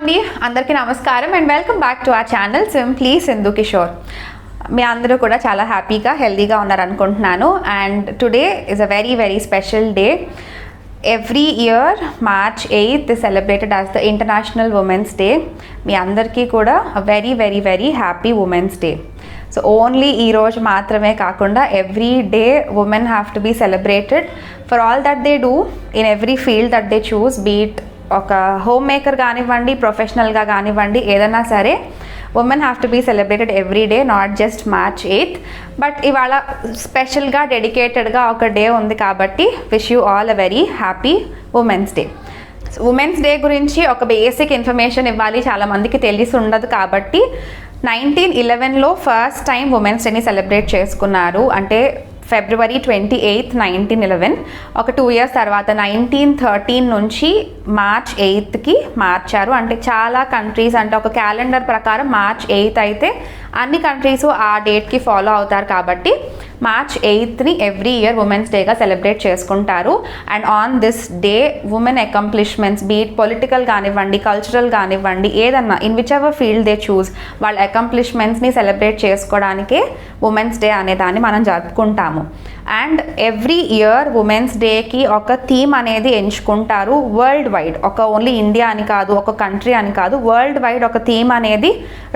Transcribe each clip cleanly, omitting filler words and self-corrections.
అందరికీ నమస్కారం and welcome back to our channel simply Sindhu Kishore. మీ అందరూ కూడా చాలా హ్యాపీగా హెల్తీగా ఉన్నారు అనుకుంటున్నాను. And today is a very very special day. Every year March 8th is celebrated as the International Women's Day. మీ అందరికీ కూడా very very very happy women's day. So only ఈ రోజు మాత్రమే కాకుండా every day women have to be celebrated for all that they do in every field that they choose, be it ఒక home maker కానివ్వండి, ప్రొఫెషనల్గా కానివ్వండి, ఏదైనా సరే women have to be celebrated every day, not just March 8th. But ఇవాళ స్పెషల్గా డెడికేటెడ్గా ఒక డే ఉంది కాబట్టి wish you all a very happy women's day. Women's day గురించి ఒక బేసిక్ ఇన్ఫర్మేషన్ ఇవ్వాలి, చాలామందికి తెలిసి ఉండదు కాబట్టి 1911లో ఫస్ట్ టైం ఉమెన్స్ డేని సెలబ్రేట్ చేసుకున్నారు. అంటే February 28th 1911. ఒక 2 years తర్వాత 1913 నుంచి March 8th మార్చారు. అంటే చాలా కంట్రీస్, అంటే ఒక క్యాలెండర్ ప్రకారం March 8th అయితే అన్ని కంట్రీస్ ఆ డేట్కి ఫాలో అవుతారు కాబట్టి March 8th every year women's డేగా సెలబ్రేట్ చేసుకుంటారు. And on this day women accomplishments, beat political కానివ్వండి, కల్చరల్ కానివ్వండి, ఏదన్నా in which ever field they choose, వాళ్ళ అకంప్లిష్మెంట్స్ని సెలబ్రేట్ చేసుకోవడానికే ఉమెన్స్ డే అనే దాన్ని మనం జరుపుకుంటాము. అండ్ ఎవ్రీ ఇయర్ ఉమెన్స్ డేకి ఒక థీమ్ అనేది ఎంచుకుంటారు వరల్డ్ వైడ్. ఒక ఓన్లీ ఇండియా అని కాదు, ఒక కంట్రీ అని కాదు, వరల్డ్ వైడ్ ఒక థీమ్ అనేది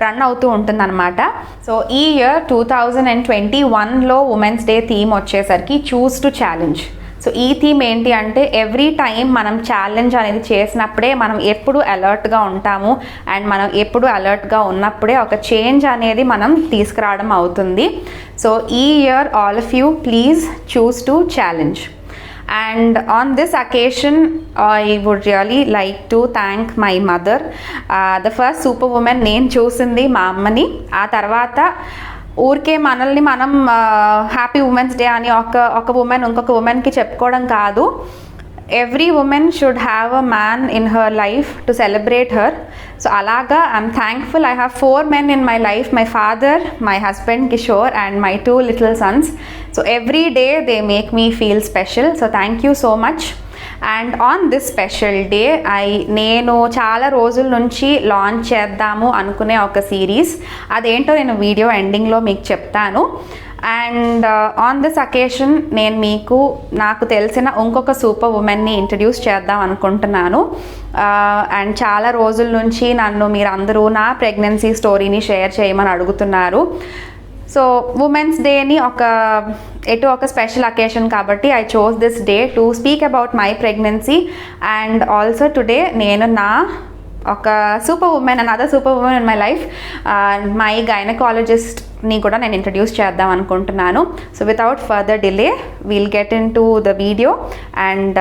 రన్ అవుతూ ఉంటుందన్నమాట. సో ఈ ఇయర్ 2021లో ఉమెన్స్ డే థీమ్ వచ్చేసరికి చూస్ టు ఛాలెంజ్. సో ఈ థీమ్ ఏంటి అంటే ఎవ్రీ టైం మనం ఛాలెంజ్ అనేది చేసినప్పుడే మనం ఎప్పుడు అలర్ట్గా ఉంటాము, అండ్ మనం ఎప్పుడు అలర్ట్గా ఉన్నప్పుడే ఒక చేంజ్ అనేది మనం తీసుకురావడం అవుతుంది. సో ఈ year all of you please choose to challenge. And on this occasion I would really like to thank my mother. The first superwoman నేను చూసింది మా అమ్మని. ఆ తర్వాత ఊరికే మనల్ని మనం హ్యాపీ ఉమెన్స్ డే అని ఒక ఉమెన్ ఇంకొక ఉమెన్కి చెప్పుకోవడం కాదు. Every women should have a man in her life to celebrate her. So అలాగా I'm thankful. I have 4 men in my life, my father, my husband Kishore and my 2 little sons. So every day they make me feel special. So thank you so much. And on this special day నేను చాలా రోజుల నుంచి launch చేద్దాము అనుకునే ఒక series, అదేంటో నేను video ఎండింగ్లో మీకు చెప్తాను. అండ్ ఆన్ దిస్ అకేషన్ నేను నాకు తెలిసిన ఇంకొక సూపర్ ఉమెన్ని ఇంట్రడ్యూస్ చేద్దాం అనుకుంటున్నాను. అండ్ చాలా రోజుల నుంచి నన్ను మీరందరూ నా ప్రెగ్నెన్సీ స్టోరీని షేర్ చేయమని అడుగుతున్నారు. సో ఉమెన్స్ డేని ఒక స్పెషల్ అకేషన్ కాబట్టి I chose this day to speak about my pregnancy. And also today నేను ఒక super women, another super women in my life, my గైనకాలజిస్ట్ని కూడా నేను ఇంట్రడ్యూస్ చేద్దాం అనుకుంటున్నాను. So without further delay we'll get in to the video. And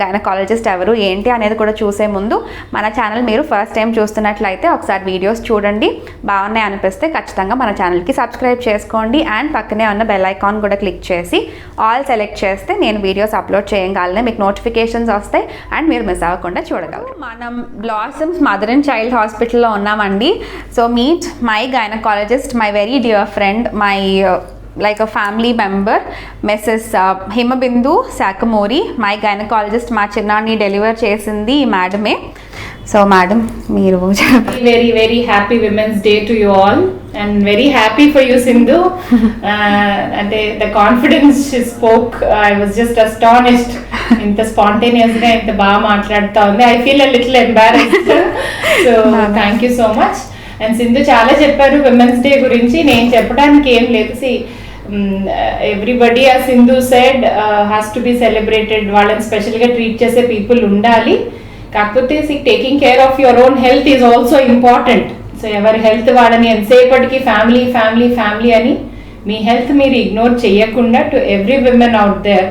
gynaecologist ఎవరు ఏంటి అనేది కూడా చూసే ముందు మన ఛానల్ మీరు ఫస్ట్ టైం చూస్తున్నట్లయితే ఒకసారి వీడియోస్ చూడండి, బాగున్నాయి అనిపిస్తే ఖచ్చితంగా మన ఛానల్కి సబ్స్క్రైబ్ చేసుకోండి. అండ్ పక్కనే ఉన్న బెల్ ఐకాన్ కూడా క్లిక్ చేసి ఆల్ సెలెక్ట్ చేస్తే నేను వీడియోస్ అప్లోడ్ చేయగానే మీకు నోటిఫికేషన్స్ వస్తాయి అండ్ మీరు మిస్ అవ్వకుండా చూడగలరు. మనం బ్లాసమ్స్ మదర్ అండ్ చైల్డ్ హాస్పిటల్లో ఉన్నామండి. So meet my gynaecologist, my very dear friend, my like a family member, Mrs. Himabindu Sakamori, my gynecologist. మా చిన్నాన్ని డెలివర్ చేసింది ఈ మేడమే. సో మేడం మీరు very very happy women's day to you all and very happy for you Sindhu. And the confidence she spoke, I was just astonished. ఇంత spontaneous గా ఇంత బాగా మాట్లాడుతా ఉంది. I feel a little embarrassed. So thank you so much. And Sindhu చాలా చెప్పారు women's day గురించి, నేను చెప్పడానికి ఏం లేదు. Everybody as Sindhu said has to be celebrated. వాళ్ళని స్పెషల్గా ట్రీట్ చేసే పీపుల్ ఉండాలి. కాకపోతే taking care of your own health is also important. So ఎవరి హెల్త్ వాళ్ళని ఎంతసేపటికి ఫ్యామిలీ ఫ్యామిలీ ఫ్యామిలీ అని మీ హెల్త్ మీరు ఇగ్నోర్ చేయకుండా, to every women out there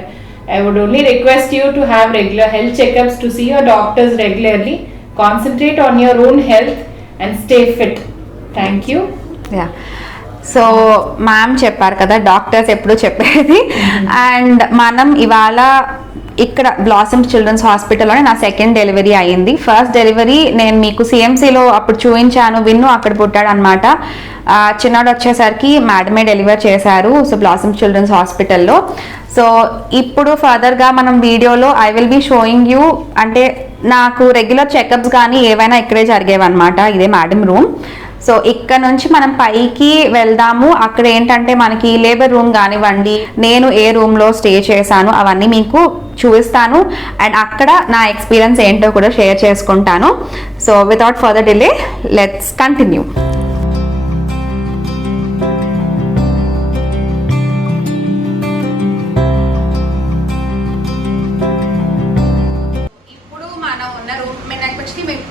I would only request you to have regular health checkups, to see your doctors regularly, concentrate on your own health and stay fit. Thank you. Yeah. So ma'am చెప్పారు కదా doctors ఎప్పుడు చెప్పేది. And మనం ఇవాళ ఇక్కడ blossoms children's హాస్పిటల్లోనే నా second delivery అయ్యింది. ఫస్ట్ డెలివరీ నేను మీకు సిఎంసిలో అప్పుడు చూపించాను, విన్ను అక్కడ పుట్టాడు అనమాట. చిన్నాడు వచ్చేసరికి మేడమే డెలివర్ చేశారు. సో బ్లాసమ్స్ చిల్డ్రన్స్ హాస్పిటల్లో. సో ఇప్పుడు ఫర్దర్గా మనం వీడియోలో I will be showing you, అంటే నాకు రెగ్యులర్ చెకప్స్ కానీ ఏవైనా ఇక్కడే జరిగేవన్నమాట. ఇదే మేడం రూమ్. సో ఇక్కడ నుంచి మనం పైకి వెళ్దాము. అక్కడ ఏంటంటే మనకి లేబర్ రూమ్ కానివ్వండి, నేను ఏ రూమ్లో స్టే చేశాను అవన్నీ మీకు చూపిస్తాను. అండ్ అక్కడ నా ఎక్స్పీరియన్స్ ఏంటో కూడా షేర్ చేసుకుంటాను. So without further delay let's continue.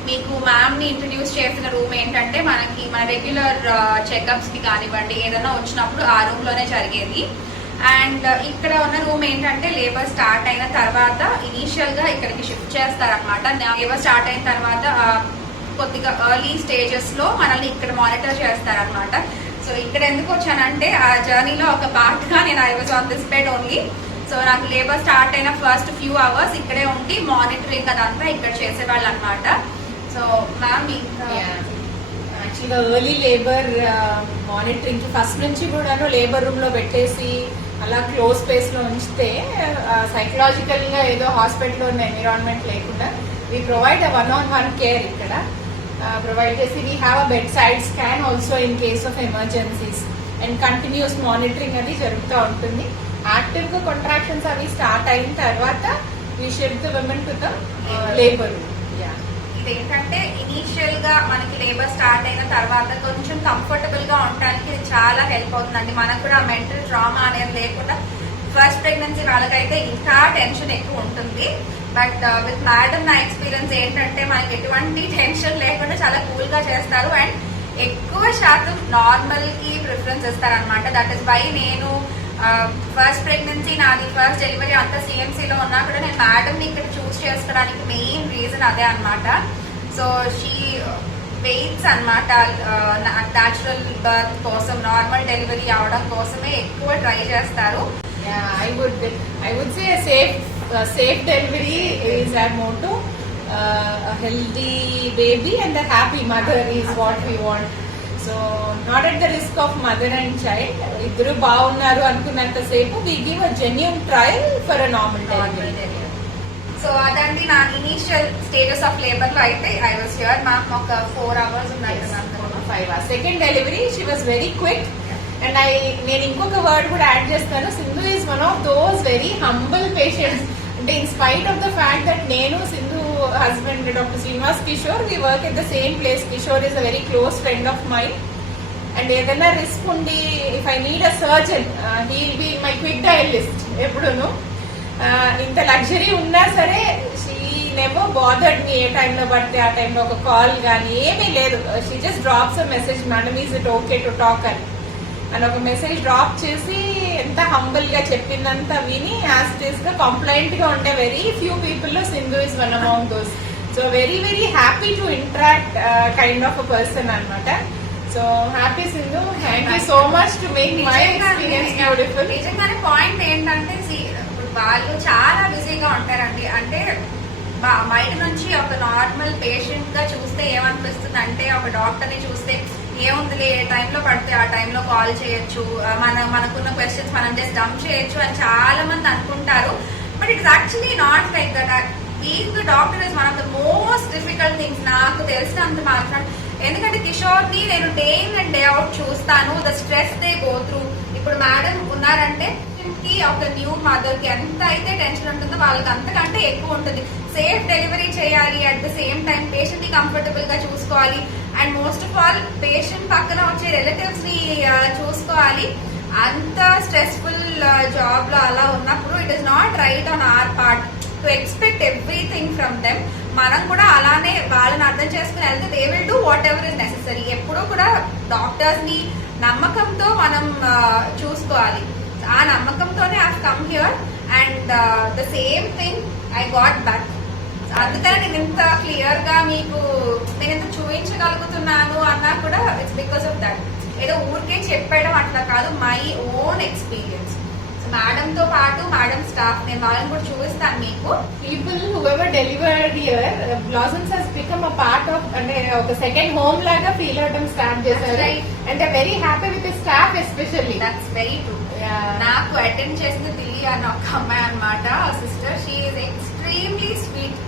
మీకు మ్యామ్ని ఇంట్రడ్యూస్ చేసిన రూమ్ ఏంటంటే మనకి మన రెగ్యులర్ చెకప్స్కి కానివ్వండి ఏదైనా వచ్చినప్పుడు ఆ రూమ్లోనే జరిగేది. అండ్ ఇక్కడ ఉన్న రూమ్ ఏంటంటే లేబర్ స్టార్ట్ అయిన తర్వాత ఇనీషియల్గా ఇక్కడికి షిఫ్ట్ చేస్తారనమాట. లేబర్ స్టార్ట్ అయిన తర్వాత కొద్దిగా ఎర్లీ స్టేజెస్లో మనల్ని ఇక్కడ మానిటర్ చేస్తారనమాట. సో ఇక్కడ ఎందుకు వచ్చానంటే ఆ జర్నీలో ఒక పార్ట్గా నేను I was on this bed only. So నాకు లేబర్ స్టార్ట్ అయిన ఫస్ట్ ఫ్యూ అవర్స్ ఇక్కడే ఉండి మానిటరింగ్ అదంతా ఇక్కడ చేసేవాళ్ళు అనమాట. సో మ్యామ్ యాక్చువల్గా ఎర్లీ లేబర్ మానిటరింగ్ ఫస్ట్ నుంచి కూడాను లేబర్ రూమ్ లో పెట్టేసి అలా క్లోజ్ స్పేస్ లో ఉంచితే సైకలాజికల్ గా ఏదో హాస్పిటల్లో ఉన్న ఎన్విరాన్మెంట్ లేకుండా వీ ప్రొవైడ్ వన్ కేర్ ఇక్కడ ప్రొవైడ్ చేసి we have a bed side scan also in case of emergencies and continuous monitoring అది జరుగుతూ ఉంటుంది. యాక్టివ్ గా కాంట్రాక్షన్స్ అవి స్టార్ట్ అయిన తర్వాత we shift the women to the labour. ఇదేంటంటే ఇనీషియల్ గా మనకి లేబర్ స్టార్ట్ అయిన తర్వాత కొంచెం కంఫర్టబుల్ గా ఉండడానికి ఇది చాలా హెల్ప్ అవుతుందండి. మనకు కూడా మెంటల్ ట్రామా అనేది లేకుండా ఫస్ట్ ప్రెగ్నెన్సీ వాళ్ళకైతే ఇంకా టెన్షన్ ఎక్కువ ఉంటుంది. బట్ విత్ మేడం నా ఎక్స్పీరియన్స్ ఏంటంటే మనకి ఎటువంటి టెన్షన్ లేకుండా చాలా కూల్ గా చేస్తారు. అండ్ ఎక్కువ శాతం నార్మల్ కి ప్రిఫరెన్స్ ఇస్తారనమాట. దట్ ఇస్ వై నేను ఫస్ట్ ప్రెగ్నెన్సీ నాది ఫస్ట్ డెలివరీ అంతా సిఎంసీలో ఉన్నా కూడా నేను మేడంని ఇక్కడ చూస్ చేసుకోవడానికి మెయిన్ రీజన్ అదే అనమాట. సో షీ వెయిట్స్ అనమాట న్యాచురల్ బర్త్ కోసం, నార్మల్ డెలివరీ అవడం కోసమే ఎక్కువ ట్రై చేస్తారు. I would say a safe delivery is our motto. A healthy baby and a happy mother is what we want. So not at the risk of mother and child. Iddaru baagunnaru anukunnanta sepu we give a genuine trial for a normal delivery. So అదండి నా initial stages of labour లో అయితే I was here ma'am. ఒక 4 hours ఉన్నాయి కదా, 5 hours. Second delivery she was very quick. And నేను ఇంకొక word కూడా యాడ్ చేస్తాను. Sindhu is one of those very humble patients. అంటే in spite of the fact that నేను Sindhu husband doctor Srinivas Kishore we work at the same place. Kishore is a very close friend of mine. And ఏదైనా risk ఉండి if I need a surgeon he will be my quick dial list ఎప్పుడూను. ఇంత luxury ఉన్నా సరే she never bothered మీ. ఏ టైంలో పడితే ఆ టైంలో ఒక కాల్ కానీ ఏమీ లేదు. She just drops a message, madam is it okay to talk అని ఒక మెసేజ్ డ్రాప్ చేసి ఎంత హంబుల్ గా చెప్పిందంత విని యాజ్ ఇట్ ఈస్ గా కంప్లైంట్ గా ఉండే వెరీ ఫ్యూ పీపుల్ లో Sindhu is one among those. So very very happy to interact kind of a person అనమాట. So happy Sindhu, thank you so much to make my experience beautiful. నిజంగానే point ఏంటంటే వాళ్ళు చాలా బిజీగా ఉంటారండి. అంటే బయట నుంచి ఒక నార్మల్ పేషెంట్ గా చూస్తే ఏమనిపిస్తుంది అంటే ఒక డాక్టర్ ని చూస్తే ఏముందిలే ఏ టైంలో పడితే ఆ టైంలో కాల్ చేయొచ్చు, మనకున్న క్వశ్చన్స్ మనం జస్ట్ డంప్ చేయొచ్చు అని చాలా మంది అనుకుంటారు. But it's actually not like that. Being doctor is one of the most difficult things నాకు తెలిసినంత మాత్రం. ఎందుకంటే కిషోర్ ని నేను day in and day out చూస్తాను. The stress they go through. ఇప్పుడు మేడం ఉన్నారంటే ఒక న్యూ మదర్ కి ఎంత అయితే టెన్షన్ ఉంటుందో వాళ్ళకి అంతకంటే ఎక్కువ ఉంటుంది. సేఫ్ డెలివరీ చేయాలి, at the same time patient ని కంఫర్టబుల్ గా చూసుకోవాలి. And most of all patient పక్కన వచ్చే రిలేటివ్స్ ని చూసుకోవాలి. అంత స్ట్రెస్ఫుల్ జాబ్ లో అలా ఉన్నప్పుడు it is not right on hour part to expect everything from them. మనం కూడా అలానే వాళ్ళని అర్థం చేసుకుని వెళ్తే they will do what ever is necessary. ఎప్పుడూ కూడా డాక్టర్స్ ని నమ్మకంతో మనం చూసుకోవాలి. ఆ నమ్మకంతోనే I come here and the same thing I got back. అందుకని నేను ఇంత క్లియర్ గా మీకు నేను ఇంత చూపించగలుగుతున్నాను అన్నా కూడా ఇట్స్ బికాస్ ఆఫ్ దట్. ఏదో ఊరికే చెప్పడం అట్లా కాదు, మై ఓన్ ఎక్స్పీరియన్స్. మేడం తో పాటు మేడం స్టాఫ్ నేను వాళ్ళని కూడా చూపిస్తాను మీకు. People whoever delivered here blossoms has become a part of, అంటే ఒక సెకండ్ హోమ్ లాగా ఫీల్ అవడం స్టార్ట్ చేశారు. And very happy with staff especially. That's very true. నాకు అటెండ్ చేసిన దిల్లీ అన్న ఒక అమ్మాయి అనమాట, sister. She is extremely sweet.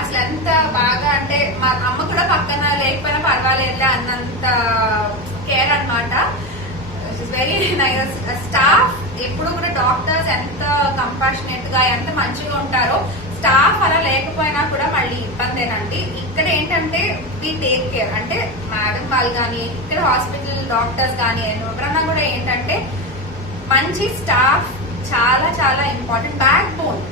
అసలు ఎంత బాగా అంటే మా అమ్మ కూడా పక్కన లేకపోయినా పర్వాలేదులే అన్నంత కేర్ అనమాట. Very nice staff. ఎప్పుడు కూడా డాక్టర్స్ ఎంత కంపాషనేట్ గా ఎంత మంచిగా ఉంటారో, స్టాఫ్ అలా లేకపోయినా కూడా మళ్ళీ ఇబ్బందేనండి. ఇక్కడ ఏంటంటే వి టేక్ కేర్, అంటే మేడం వాళ్ళు కానీ ఇక్కడ హాస్పిటల్ డాక్టర్స్ కానీ ఎవరన్నా కూడా ఏంటంటే మంచి స్టాఫ్ చాలా చాలా ఇంపార్టెంట్. Back bone.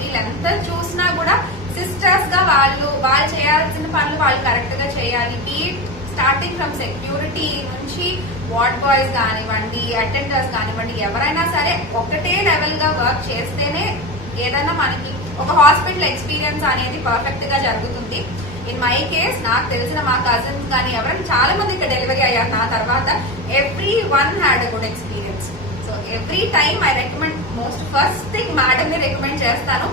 వీళ్ళెంత చూసినా కూడా సిస్టర్స్ గా వాళ్ళు చేయాల్సిన పనులు వాళ్ళు కరెక్ట్ గా చేయాలి. బీట్ స్టార్టింగ్ ఫ్రమ్ సెక్యూరిటీ నుంచి వార్డ్ బాయ్స్ కానివ్వండి, అటెండర్స్ కానివ్వండి, ఎవరైనా సరే ఒకటే లెవెల్ గా వర్క్ చేస్తేనే ఏదైనా మనకి ఒక హాస్పిటల్ ఎక్స్పీరియన్స్ అనేది పర్ఫెక్ట్ గా జరుగుతుంది. ఇన్ మై కేస్ నాకు తెలిసిన మా కజిన్స్ కానీ ఎవరైనా చాలా మంది ఇక్కడ డెలివరీ అయ్యారు నా తర్వాత. Every one had a good experience. So every time I recommend most first thing madam ని రికమెండ్ చేస్తాను.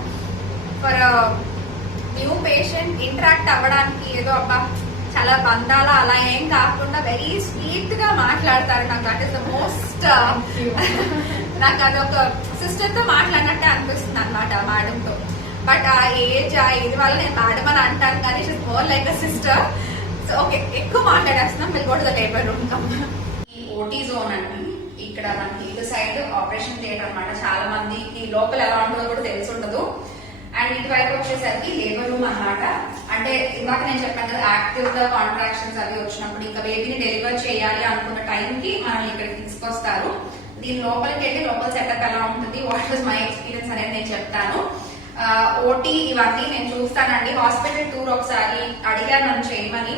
ఫర్ న్యూ పేషెంట్ ఇంటరాక్ట్ అవ్వడానికి ఏదో అబ్బా చాలా బంధాల అలా ఏం కాకుండా వెరీ స్వీట్ గా మాట్లాడతారు. నాకు దట్ ఈస్ ద మోస్ట్ నాకు అదొక సిస్టర్ తో మాట్లాడినట్టే అనిపిస్తుంది అనమాట మేడం తో. బట్ ఆ ఏజ్ ఇది వల్ల నేను మేడం అని అంటాను కానీ she's more like a sister. So okay, ఎక్కువ మాట్లాడేస్తున్నాం. Will go to the labour room. ఈ ఓటీ జోన్ అండి, ఇక్కడ మనకి ఇటు సైడ్ ఆపరేషన్ థియేటర్ అనమాట. చాలా మందికి లోపల ఎలా ఉంటుందో కూడా తెలిసి ఉండదు. అండ్ ఇటువైపు వచ్చేసరికి లేబర్ రూమ్ అన్నమాట. అంటే ఇందాక నేను చెప్పాను కదా, యాక్టివ్ గా కాంట్రాక్షన్స్ అవి వచ్చినప్పుడు ఇంకా బేబీని డెలివర్ చేయాలి అనుకున్న టైంకి మనం ఇక్కడికి తీసుకొస్తారు. దీని లోపలికి వెళ్ళి లోపల సెటప్ ఎలా ఉంటుంది, వాట్ వాజ్ మై ఎక్స్పీరియన్స్ అనేది నేను చెప్తాను. ఓటీ ఇవన్నీ నేను చూస్తానండి. హాస్పిటల్ టూర్ ఒకసారి అడిగాను నన్ను చేయమని.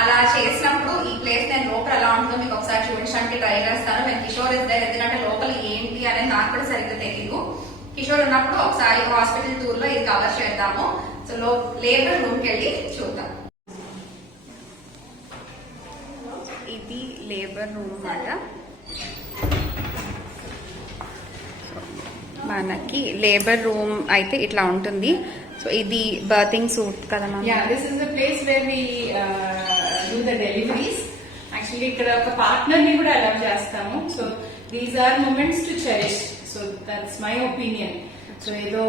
అలా చేసినప్పుడు ఈ ప్లేస్ నేను లోపల ఎలా ఉంటుందో మీకు ఒకసారి చూపించడానికి ట్రై చేస్తాను. నేను కిషోర్ ఇస్ దేర్, ఎందుకంటే లోపల ఏంటి అనేది నాకు కూడా సరిగ్గా తెలియదు. కిషోర్ ఉన్నప్పుడు ఒకసారి హాస్పిటల్ టూర్ లో ఇది కవర్ చేద్దాము. సో లేబర్ రూమ్ కి వెళ్ళి చూద్దాం. ఇది లేబర్ రూమ్ అన్నమాట. మనకి లేబర్ రూమ్ అయితే ఇట్లా ఉంటుంది. సో ఇది బర్తింగ్ సూట్ కదా ma'am? Yeah, this is the place where we do the deliveries. Actually ఇక్కడ ఒక పార్ట్నర్ ని కూడా అలౌ చేస్తాము. So these are moments to cherish. So that's my opinion. So ఏదో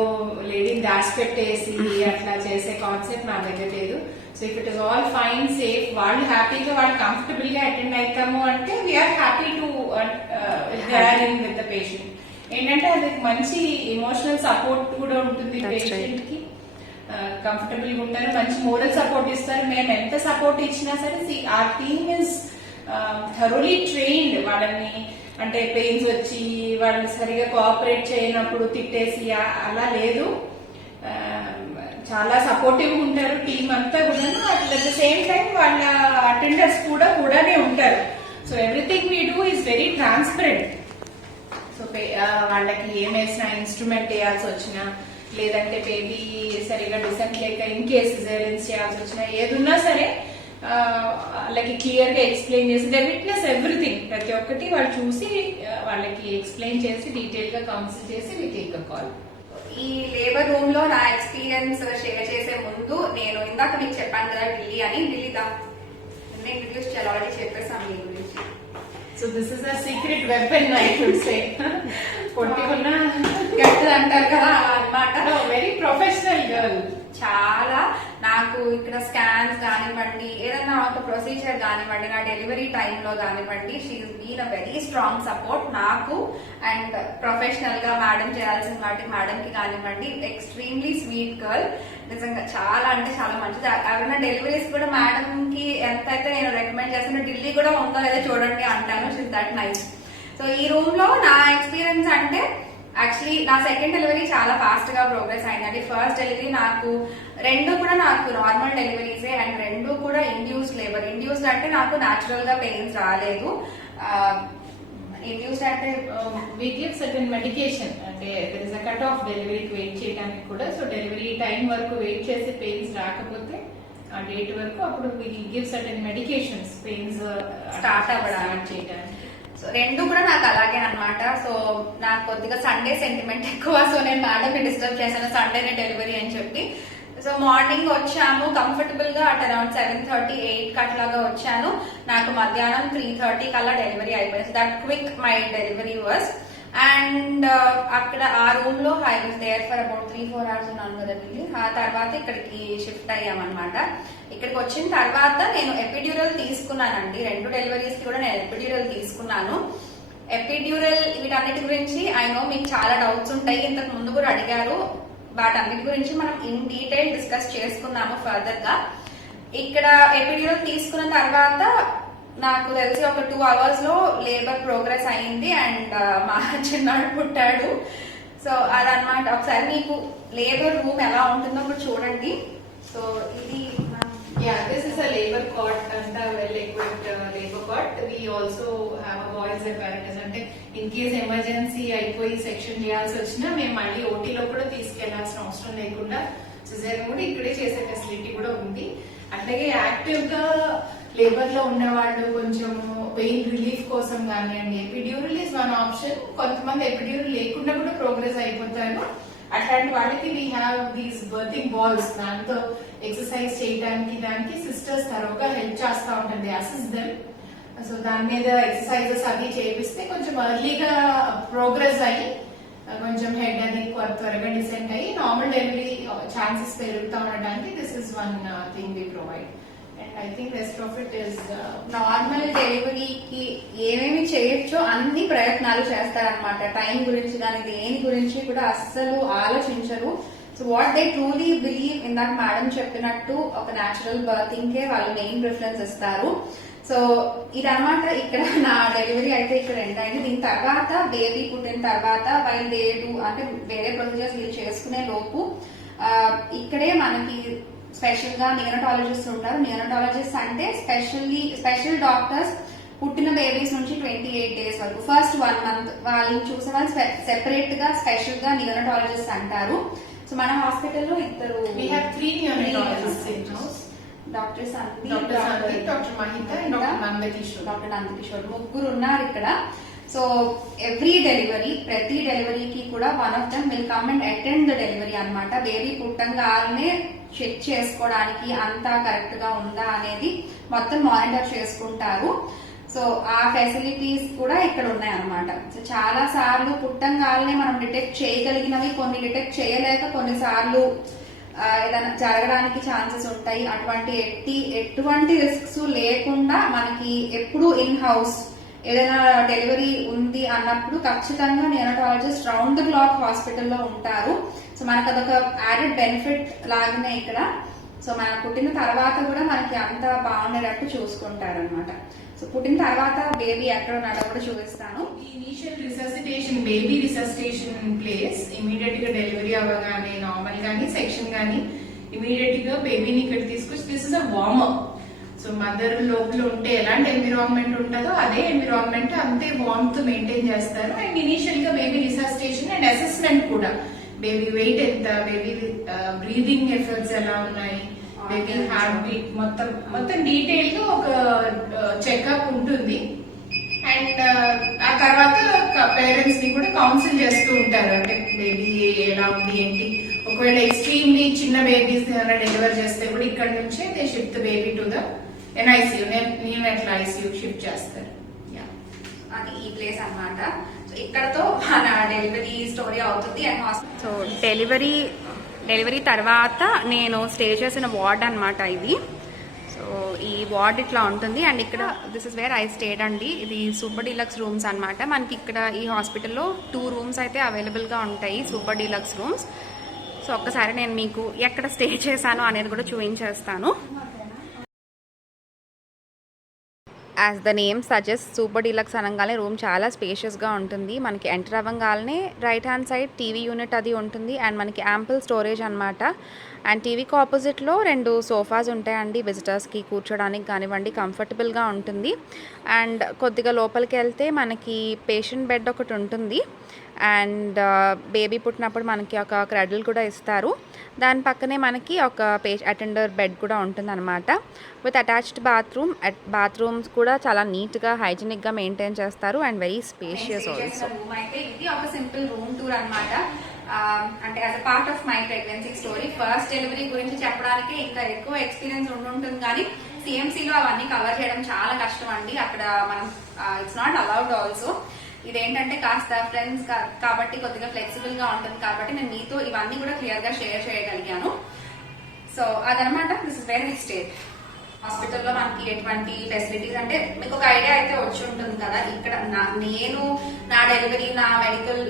లేడీని దాచిపెట్టేసి అట్లా చేసే కాన్సెప్ట్ నా దగ్గర లేదు. So if it is all fine, safe, వాళ్ళు హ్యాపీగా వాళ్ళు కంఫర్టబుల్ గా అటెండ్ అవుతాము అంటే we are happy to in with the patient. ఏంటంటే అది మంచి ఎమోషనల్ సపోర్ట్ కూడా ఉంటుంది పేషెంట్ కి. కంఫర్టబుల్ గా ఉంటారు, మంచి మోరల్ సపోర్ట్ ఇస్తారు. మేము ఎంత సపోర్ట్ ఇచ్చినా సరే our team is thoroughly trained. వాళ్ళని అంటే పెయిన్స్ వచ్చి వాళ్ళని సరిగా కోఆపరేట్ చేయనప్పుడు తిట్టేసి అలా లేదు. చాలా సపోర్టివ్ ఉంటారు టీం అంతా కూడా. అట్ ద సేమ్ టైం వాళ్ళ అటెండర్స్ కూడానే ఉంటారు. So everything we do is very transparent. So వాళ్ళకి ఏం వేసినా, ఇన్స్ట్రుమెంట్ వేయాల్సి వచ్చినా, లేదంటే బేబీ సరిగా డిసెంట్ లేక ఇన్ కేసు సిజేరియన్స్ చేయాల్సి వచ్చినా, ఏదున్నా సరే వాళ్ళకి క్లియర్ గా ఎక్స్ప్లెయిన్ చేసి దే విట్నెస్ ఎవ్రీథింగ్. ప్రతి ఒక్కటి వాళ్ళు చూసి వాళ్ళకి ఎక్స్ప్లెయిన్ చేసి డీటెయిల్ గా కౌన్సిల్ చేసి వి టేక్ అ కాల్. ఈ లేబర్ రూమ్ లో నా ఎక్స్పీరియన్స్ షేర్ చేసే ముందు నేను ఇందాక మీకు చెప్పాను కదా ఢిల్లీ అని. ఢిల్లీదా ఇంట్రడ్యూస్ చేయాలి, ఆల్రెడీ చెప్పేసాను మీ గురించి. So this is a secret weapon I should say. పొట్టిగున్న గట్టిది అంటారు కదా అన్నమాట. Very professional girl. చాలా నాకు ఇక్కడ స్కాన్స్ కానివ్వండి, ఏదన్నా ఒక ప్రొసీజర్ కానివ్వండి, నా డెలివరీ టైంలో కానివ్వండి, she's been a very strong support నాకు. అండ్ ప్రొఫెషనల్ గా మేడం చేయాల్సిన వాటికి మేడం కి కానివ్వండి, ఎక్స్ట్రీమ్లీ స్వీట్ గర్ల్. నిజంగా చాలా అంటే చాలా మంచిది. ఎవరైనా డెలివరీస్ కూడా మేడం కి ఎంతైతే నేను రికమెండ్ చేస్తాను, ఢిల్లీ కూడా ఉందో లేదో చూడండి అంటాను. She's that nice. సో ఈ రూమ్ లో నా ఎక్స్పీరియన్స్ అంటే యాక్చువల్లీ నా సెకండ్ డెలివరీ చాలా ఫాస్ట్ గా ప్రోగ్రెస్ అయిందండి. ఫస్ట్ డెలివరీ రెండు కూడా నాకు నార్మల్ డెలివరీసే అండ్ రెండు కూడా ఇండ్యూస్డ్ లేబర్. ఇండ్యూస్డ్ అంటే నాకు న్యాచురల్ గా పెయిన్స్ రాలేదు. ఇండ్యూస్డ్ అంటే we give certain medication, అంటే there is a cut off డెలివరీకి వెయిట్ చేయడానికి కూడా. సో డెలివరీ టైం వరకు వెయిట్ చేసి పెయిన్స్ రాకపోతే ఆ డేట్ వరకు అప్పుడు we give certain medications pains start అవ్వడానికి చేయడానికి. సో రెండు కూడా నాకు అలాగే అనమాట. సో నాకు కొద్దిగా సండే సెంటిమెంట్ ఎక్కువ. సో నేను మేడం డిస్టర్బ్ చేశాను సండేనే డెలివరీ అని చెప్పి. సో మార్నింగ్ వచ్చాము కంఫర్టబుల్ గా అట్ అరౌండ్ 7:30, 8 అట్లాగా వచ్చాను. నాకు మధ్యాహ్నం 3:30 కల్లా డెలివరీ అయిపోయింది. That quick my delivery was. And అక్కడ ఆ రూమ్ లో I was there for about 3-4 hours ఉన్నాను కదా వెళ్ళి. ఆ తర్వాత ఇక్కడికి షిఫ్ట్ అయ్యామన్నమాట. ఇక్కడికి వచ్చిన తర్వాత నేను ఎపిడ్యూరల్ తీసుకున్నానండి. 2 డెలివరీస్ కి కూడా నేను ఎపిడ్యూరల్ తీసుకున్నాను. ఎపిడ్యూరల్ వీటన్నిటి గురించి ఐ నో మీకు చాలా డౌట్స్ ఉంటాయి, ఇంతకు ముందు కూడా అడిగారు. వాటన్నిటి గురించి మనం ఇన్ డీటెయిల్ డిస్కస్ చేసుకున్నాము ఫర్దర్ గా. ఇక్కడ ఎపిడ్యూరల్ తీసుకున్న తర్వాత నాకు తెలిసి ఒక 2 hours లో లేబర్ ప్రోగ్రెస్ అయింది అండ్ మా చిన్నాడు పుట్టాడు. సో అదనమాట. ఒకసారి మీకు లేబర్ రూమ్ ఎలా ఉంటుందో కూడా చూడండి. సో ఇది Yeah, this is a labor cot and a well equipped labor cot. We also have a boys apparatus. అంటే ఇన్ కేస్ ఎమర్జెన్సీ అయిపోయి సెక్షన్ చేయాల్సి వచ్చినా మేము మళ్ళీ ఓటీలో కూడా తీసుకెళ్లాల్సిన అవసరం లేకుండా సిజేరియన్ కూడా ఇక్కడే చేసే ఫెసిలిటీ కూడా ఉంది. అట్లాగే యాక్టివ్ గా లేబర్ లో ఉన్న వాళ్ళు కొంచెం పెయిన్ రిలీఫ్ కోసం కానివ్వండి, ఎపిడ్యూరల్ ఇస్ వన్ ఆప్షన్. కొంతమంది ఎపిడ్యూరల్ లేకుండా కూడా ప్రోగ్రెస్ అయిపోతారు. అట్లాంటి వాళ్ళకి we have these berthing balls, దాంతో ఎక్సర్సైజ్ చేయడానికి దానికి సిస్టర్స్ తరోగా హెల్ప్ చేస్తూ ఉంటుంది, అసిస్ట్ దెమ్. సో దాని మీద ఎక్సర్సైజెస్ అవి చేపిస్తే కొంచెం ఎర్లీగా ప్రోగ్రెస్ అయ్యి కొంచెం హెడ్ అది త్వరగా డిసెంట్ అయ్యి నార్మల్ డెలివరీ ఛాన్సెస్ పెరుగుతూ ఉండడానికి this is one thing we provide. And I think rest of it is normal డెలివరీకి ఏమేమి చేయొచ్చో అన్ని ప్రయత్నాలు చేస్తారనమాట. టైం గురించి కానీ దేని గురించి కూడా అస్సలు ఆలోచించరు. So what they truly believe, ఇందాక మేడం చెప్పినట్టు ఒక న్యాచురల్ బర్తింగ్ కే వాళ్ళు మెయిన్ ప్రిఫరెన్స్ ఇస్తారు. సో ఇదనమాట. ఇక్కడ నా డెలివరీ అయితే ఇక్కడ ఎండ్ అయింది. దీని తర్వాత బేబీ పుట్టిన తర్వాత వైల్ దే డూ అంటే వేరే ప్రొసీజర్స్ వీళ్ళు చేసుకునే లోపు ఇక్కడే మనకి స్పెషల్ గా నియోనటాలజిస్ట్ ఉంటారు. నియోనటాలజిస్ట్ అంటే స్పెషల్ డాక్టర్స్ పుట్టిన బేబీస్ నుంచి 28 days వరకు ఫస్ట్ 1 month వాళ్ళని చూసే వాళ్ళు సెపరేట్ గా స్పెషల్ గా నియోనటాలజిస్ట్ అంటారు. సో మన హాస్పిటల్లో ఇద్దరు doctor Sandeep, doctor Mahitha, doctor Nandakishore ముగ్గురు ఉన్నారు ఇక్కడ. సో ఎవ్రీ డెలివరీ, ప్రతి డెలివరీకి కూడా one of them will come and attend the delivery అనమాట. బేబీ పుట్టంగానే చెక్ చేసుకోవడానికి అంతా కరెక్ట్ గా ఉందా అనేది మొత్తం మానిటర్ చేసుకుంటారు. సో ఆ ఫెసిలిటీస్ కూడా ఇక్కడ ఉన్నాయన్నమాట. సో చాలా సార్లు పుట్టంగానే మనం డిటెక్ట్ చేయగలిగినవి కొన్ని డిటెక్ట్ చేయలేక కొన్నిసార్లు ఏదైనా జరగడానికి ఛాన్సెస్ ఉంటాయి. ఎటువంటి రిస్క్స్ లేకుండా మనకి ఎప్పుడు ఇన్ హౌస్ ఏదైనా డెలివరీ ఉంది అన్నప్పుడు ఖచ్చితంగా నియోనటాలజిస్ట్ రౌండ్ ద క్లాక్ హాస్పిటల్లో ఉంటారు. సో మనకు అదొక యాడెడ్ బెనిఫిట్ లాగానే ఇక్కడ. సో మన పుట్టిన తర్వాత కూడా మనకి అంత బాగుండేటట్టు చూసుకుంటారు అనమాట. సో పుట్టిన తర్వాత బేబీ ఎక్కడ ఉన్నాడో కూడా చూపిస్తాను. Initial resuscitation, baby resuscitation place immediate గా డెలివరీ అవ్వగానే నార్మల్ గానీ సెక్షన్ గానీ ఇమీడియట్ గా బేబీని ఇక్కడ తీసుకొచ్చి this is a warmer. So mother లోపల ఉంటే ఎలాంటి ఎన్విరాన్మెంట్ ఉంటుందో అదే ఎన్విరాన్మెంట్ అంతే వార్మ్త్ మెయింటైన్ చేస్తారు. అండ్ ఇనీషియల్ గా బేబీ రిససిటేషన్ అండ్ అసెస్మెంట్ కూడా, బేబీ వెయిట్ ఎంత, బేబీ బ్రీదింగ్ ఎఫెక్ట్స్ ఎలా ఉన్నాయి, బేబీ హార్ట్ బీట్ మొత్తం డీటెయిల్ గా ఒక చెకప్ ఉంటుంది. అండ్ ఆ తర్వాత పేరెంట్స్ ని కూడా కౌన్సిల్ చేస్తూ ఉంటారు. అంటే బేబీ ఎలా ఉంది ఏంటి, ఒకవేళ ఎక్స్ట్రీమ్లీ చిన్న బేబీస్ ఏమైనా డెలివర్ చేస్తే కూడా ఇక్కడ నుంచే they shift baby to the NICU, నేను ఎట్లా ఐసియూ షిఫ్ట్ చేస్తారు. అది ఈ ప్లేస్ అన్నమాట. సో ఇక్కడతో మన డెలివరీ స్టోరీ అవుతుంది. అండ్ సో డెలివరీ తర్వాత నేను స్టే చేసిన వార్డ్ అన్నమాట ఇది. సో ఈ వార్డ్ ఇట్లా ఉంటుంది. అండ్ ఇక్కడ this is where I stayed అండి. ఇది సూపర్ డీలక్స్ రూమ్స్ అన్నమాట. మనకి ఇక్కడ ఈ హాస్పిటల్లో 2 rooms అయితే అవైలబుల్గా ఉంటాయి, సూపర్ డీలక్స్ రూమ్స్. సో ఒక్కసారి నేను మీకు ఎక్కడ స్టే చేశాను అనేది కూడా చూపించేస్తాను. As the name suggest, super deluxe అనగానే రూమ్ చాలా స్పేషియస్గా ఉంటుంది. మనకి ఎంటర్ అవ్వగానే right hand side TV unit అది ఉంటుంది. అండ్ మనకి యాంపుల్ స్టోరేజ్ అనమాట. అండ్ టీవీకి ఆపోజిట్లో 2 సోఫాస్ ఉంటాయండి, విజిటర్స్కి కూర్చోడానికి కానివ్వండి, కంఫర్టబుల్గా ఉంటుంది. అండ్ కొద్దిగా లోపలికి వెళ్తే మనకి పేషెంట్ బెడ్ ఒకటి ఉంటుంది. అండ్ బేబీ పుట్టినప్పుడు మనకి ఒక క్రెడిల్ కూడా ఇస్తారు. దాని పక్కనే మనకి ఒక అటెండర్ బెడ్ కూడా ఉంటుంది అనమాట. విత్ అటాచ్డ్ బాత్రూమ్స్ కూడా చాలా నీట్గా హైజీనిక్గా మెయింటైన్ చేస్తారు. And very spacious also. అయితే ఇది ఒక సింపుల్ రూమ్ టూర్ అనమాట. అంటే as a part of my pregnancy story, first delivery గురించి చెప్పడానికి ఇంకా ఎక్కువ ఎక్స్పీరియన్స్ ఉంటుంది. కానీ సిఎంసీలో అవన్నీ కవర్ చేయడం చాలా కష్టం అండి. అక్కడ మనం ఇట్స్ నాట్ అలౌడ్ ఆల్సో. ఇదేంటంటే కాస్త ఫ్రెండ్స్ కాబట్టి కొద్దిగా ఫ్లెక్సిబుల్ గా ఉంటుంది కాబట్టి నేను మీతో ఇవన్నీ కూడా క్లియర్ గా షేర్ చేయగలిగాను. సో అదనమాట, this is where I stay. హాస్పిటల్లో మనకి ఎటువంటి ఫెసిలిటీస్ అంటే మీకు ఒక ఐడియా అయితే వచ్చి ఉంటుంది కదా, ఇక్కడ నేను నా డెలివరీ, నా మెడికల్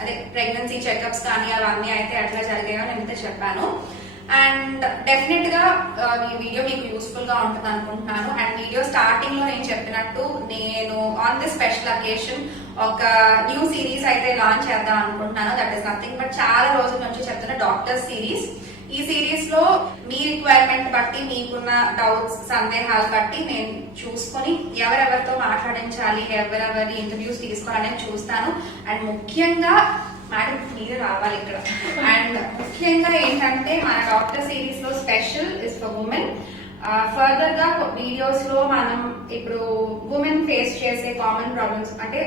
అదే ప్రెగ్నెన్సీ చెకప్స్ కానీ అవన్నీ అయితే ఎట్లా జరిగాయో నేనైతే చెప్పాను. అండ్ డెఫినెట్ గా ఈ వీడియో మీకు యూస్ఫుల్ గా ఉంటుంది అనుకుంటున్నాను. అండ్ వీడియో స్టార్టింగ్ లో నేను చెప్పినట్టు నేను ఆన్ దిస్ స్పెషల్ అకేషన్ ఒక న్యూ సిరీస్ అయితే లాంచ్ చేద్దాం అనుకుంటున్నాను. దట్ ఈస్ నథింగ్ బట్ చాలా రోజుల నుంచి చెప్తున్న డాక్టర్ సిరీస్. ఈ సిరీస్ లో మీ రిక్వైర్మెంట్ బట్టి, మీకున్న డౌట్స్, సందేహాలు బట్టి నేను చూసుకొని ఎవరెవరితో మాట్లాడించాలి, ఎవరెవరి ఇంటర్వ్యూస్ తీసుకోవాలని చూస్తాను. అండ్ ముఖ్యంగా మేడం మీరే రావాలి ఇక్కడ. అండ్ ముఖ్యంగా ఏంటంటే మన డాక్టర్ సిరీస్ లో special is for women. Further గా వీడియోస్ లో మనం ఇప్పుడు ఉమెన్ ఫేస్ చేసే కామన్ ప్రాబ్లమ్స్ అంటే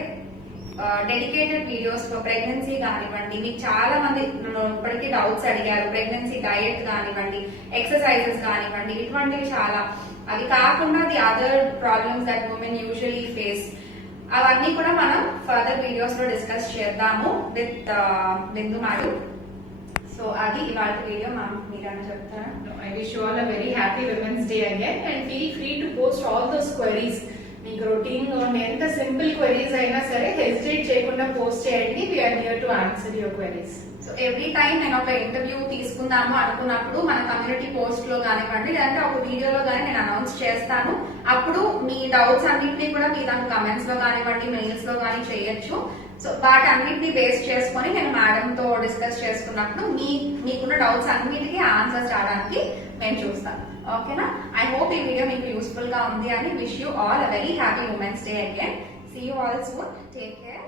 డెడికేటెడ్ వీడియోస్ ఫర్ ప్రెగ్నెన్సీ కానివ్వండి, మీకు చాలా మంది ఇప్పటికీ డౌట్స్ అడిగారు, ప్రెగ్నెన్సీ డయట్ కానివ్వండి, ఎక్సర్సైజెస్ కానివ్వండి, ఇటువంటివి చాలా. అవి కాకుండా the other problems that women usually face, అవన్నీ కూడా మనం ఫర్దర్ వీడియోస్ లో డిస్కస్ చేద్దాము విత్ బిందు మేడం. సో అది ఇవాళ వీడియో. మీరేమైనా చెప్తారా? I wish you all a very happy Women's Day again, and feel free to post all those queries. మీకు రొటీన్ గా ఉండే ఎంత సింపుల్ క్వెరీస్ అయినా సరే హెసిటేట్ చేయకుండా పోస్ట్ చేయండి. We're here to answer your queries. So every time నేను ఒక ఇంటర్వ్యూ తీసుకుందాము అనుకున్నప్పుడు మన కమ్యూనిటీ పోస్ట్ లో కానివ్వండి, లేదంటే ఒక వీడియోలో కానీ నేను అనౌన్స్ చేస్తాను. అప్పుడు మీ డౌట్స్ అన్నింటినీ కూడా మీ దాని కమెంట్స్ లో కానివ్వండి, మెయిల్స్ లో కానీ చేయొచ్చు. సో వాటి అన్నింటినీ బేస్ చేసుకొని నేను మేడం తో డిస్కస్ చేసుకున్నప్పుడు మీకున్న డౌట్స్ అన్నిటికీ ఆన్సర్స్ రావడానికి నేను చూస్తాను. ఓకేనా? ఐ హోప్ ఈ వీడియో మీకు యూస్ఫుల్ గా ఉంది అని. Wish you all a very happy women's day again. See you all soon. Take care.